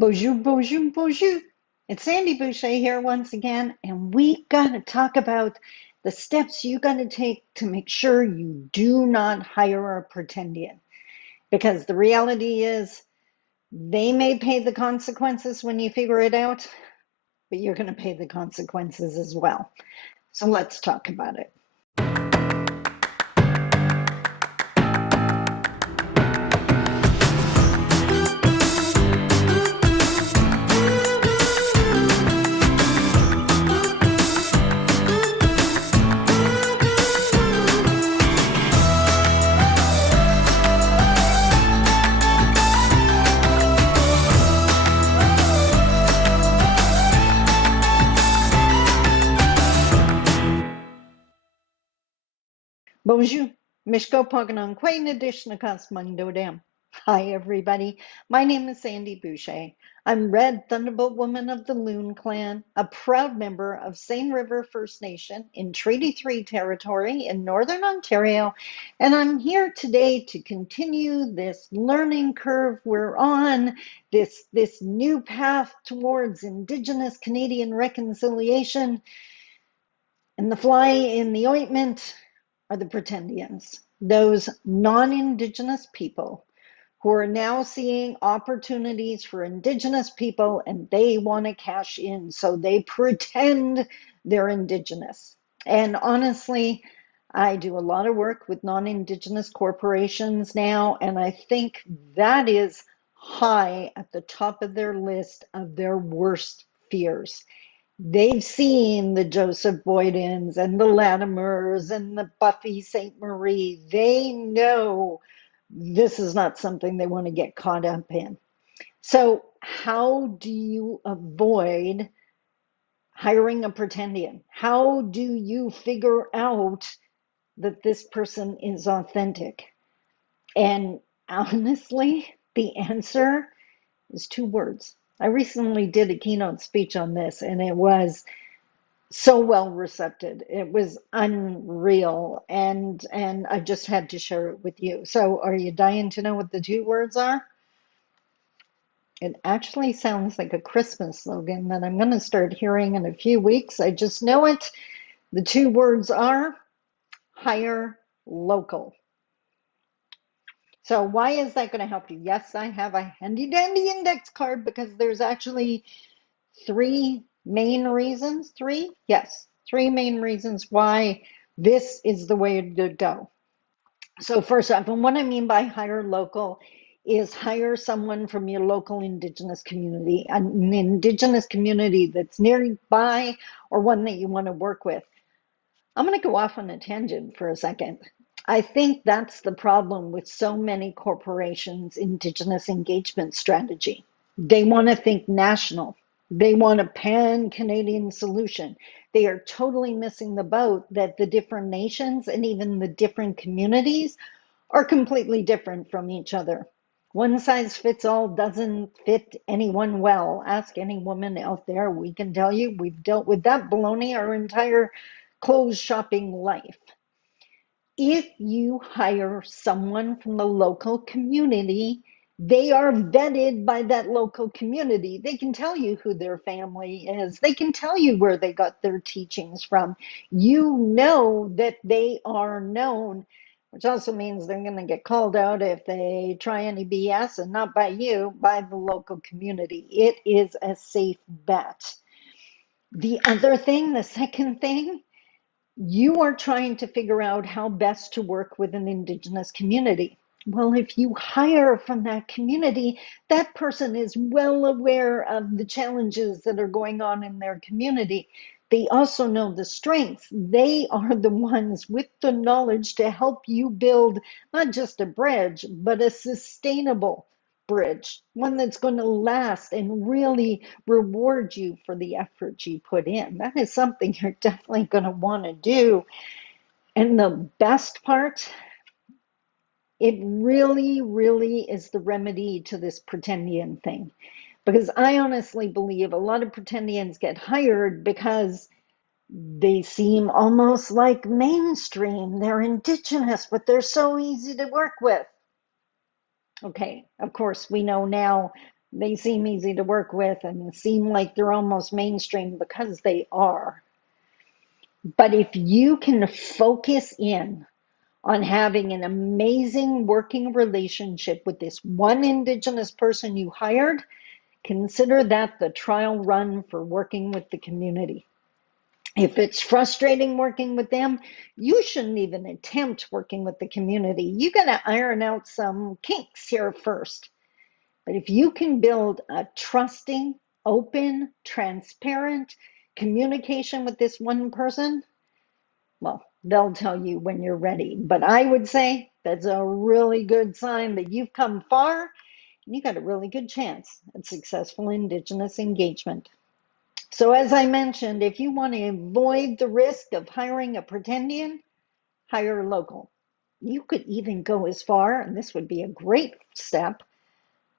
Bonjour, bonjour, bonjour. It's Sandy Boucher here once again, and we gotta talk about the steps you gotta take to make sure you do not hire a pretendian. Because the reality is, they may pay the consequences when you figure it out, but you're gonna pay the consequences as well. So let's talk about it. Bonjour, Mishko Poganon, Quay Nadishnakas Mundodam. Hi, everybody. My name is Sandy Boucher. I'm Red Thunderbolt Woman of the Loon Clan, a proud member of Seine River First Nation in Treaty 3 territory in Northern Ontario, and I'm here today to continue this learning curve we're on, this new path towards Indigenous Canadian reconciliation, and the fly in the ointment are the pretendians, those non-Indigenous people who are now seeing opportunities for Indigenous people and they want to cash in. So they pretend they're Indigenous. And honestly, I do a lot of work with non-Indigenous corporations now, and I think that is high at the top of their list of their worst fears. They've seen the Joseph Boydens and the Latimers and the Buffy St. Marie. They know this is not something they want to get caught up in. So, how do you avoid hiring a pretendian? How do you figure out that this person is authentic? And honestly, the answer is two words. I recently did a keynote speech on this, and it was so well received. It was unreal, and I just had to share it with you. So, are you dying to know what the two words are? It actually sounds like a Christmas slogan that I'm going to start hearing in a few weeks. I just know it. The two words are hire local. So, why is that going to help you? Yes, I have a handy dandy index card because there's actually three main reasons. Three? Yes, three main reasons why this is the way to go. So, first off, and what I mean by hire local is hire someone from your local Indigenous community, an Indigenous community that's nearby or one that you want to work with. I'm going to go off on a tangent for a second. I think that's the problem with so many corporations' Indigenous engagement strategy. They want to think national. They want a pan-Canadian solution. They are totally missing the boat that the different nations and even the different communities are completely different from each other. One size fits all doesn't fit anyone well. Ask any woman out there. We can tell you we've dealt with that baloney our entire clothes shopping life. If you hire someone from the local community, they are vetted by that local community. They can tell you who their family is. They can tell you where they got their teachings from. You know that they are known, which also means they're going to get called out if they try any BS, and not by you, by the local community. It is a safe bet. The other thing, the second thing, you are trying to figure out how best to work with an Indigenous community. Well, if you hire from that community, that person is well aware of the challenges that are going on in their community. They also know the strengths. They are the ones with the knowledge to help you build not just a bridge, but a sustainable bridge, one that's going to last and really reward you for the effort you put in. That is something you're definitely going to want to do. And the best part, it really, really is the remedy to this pretendian thing. Because I honestly believe a lot of pretendians get hired because they seem almost like mainstream. They're Indigenous, but they're so easy to work with. Okay, of course, we know now They seem easy to work with and seem like they're almost mainstream because they are. But if you can focus in on having an amazing working relationship with this one Indigenous person you hired, consider that the trial run for working with the community. If it's frustrating working with them, you shouldn't even attempt working with the community. You got to iron out some kinks here first. But if you can build a trusting, open, transparent communication with this one person, well, they'll tell you when you're ready. But I would say that's a really good sign that you've come far and you got a really good chance at successful Indigenous engagement. So, as I mentioned, if you want to avoid the risk of hiring a pretendian, hire a local. You could even go as far, and this would be a great step,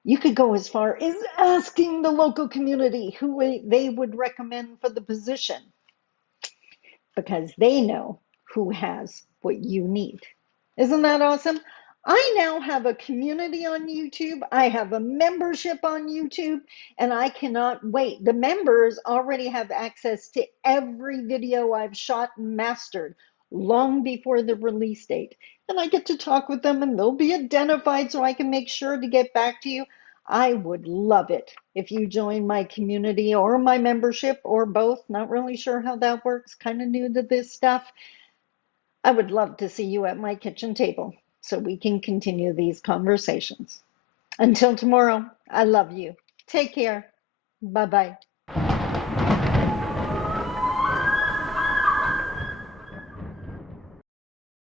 you could go as far as asking the local community who they would recommend for the position because they know who has what you need. Isn't that awesome? I now have a community on YouTube. I have a membership on YouTube, and I cannot wait. The members already have access to every video I've shot and mastered long before the release date. And I get to talk with them, and they'll be identified so I can make sure to get back to you. I would love it if you join my community or my membership or both. Not really sure how that works, kind of new to this stuff. I would love to see you at my kitchen table so we can continue these conversations. Until tomorrow, I love you. Take care. Bye bye.